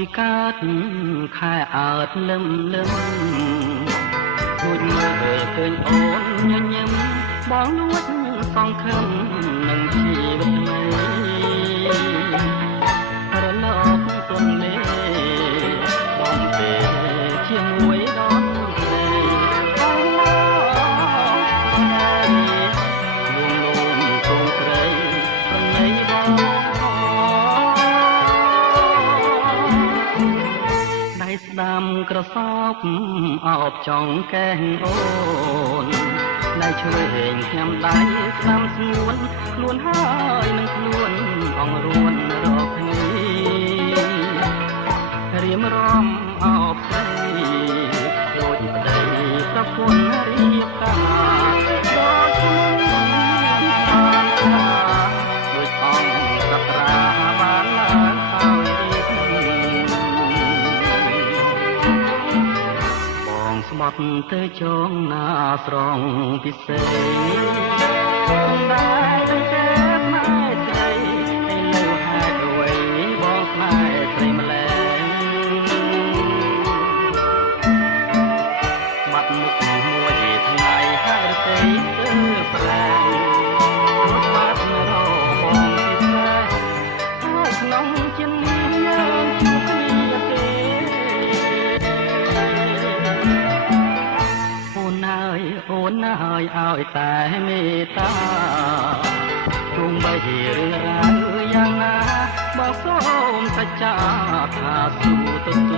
ពីកើតខែអើតលឹមលឹមរួចមើលឃើញអូនញញឹមបងលួចសងខឹមនឹងជីវិតថ្មីរលកទន់លេបងពេលជាមួយដល់ស្រីបងមកលួងលោមគង់ស្រីប្រណីបងដៃស្ដាំក្រសោបអោបចង់កែងអូនដៃឆ្វេងខ្ញុំដៃស្ដាំស្ងួនខ្លួនហើយនឹងខ្លួនអងរួនរកគ្នារៀមរំអោបស្រីដូចប្តីប្រពន្ធរៀបការដល់ខ្លួនដូចអង្គសត្រាបានឡើងហើយបងស្បត់ទៅចងណាស្រងពិសេសដែរទៅចេបម៉ែស្រីឲ្យលើហេតុអ្វីបងខ្លាចស្រីម្លែងបាត់មុខមួយថ្ងៃហើយទៅប្រែងរត់បាត់របងពិសេសហើយក្នុងចិត្តយើងជួបគ្នាទេអូនហើយឲ្យតែមេត្តាជុំបីរឿងរ៉ាវយ៉ាងណាបើសូមសច្ចាថាស៊ូទទួល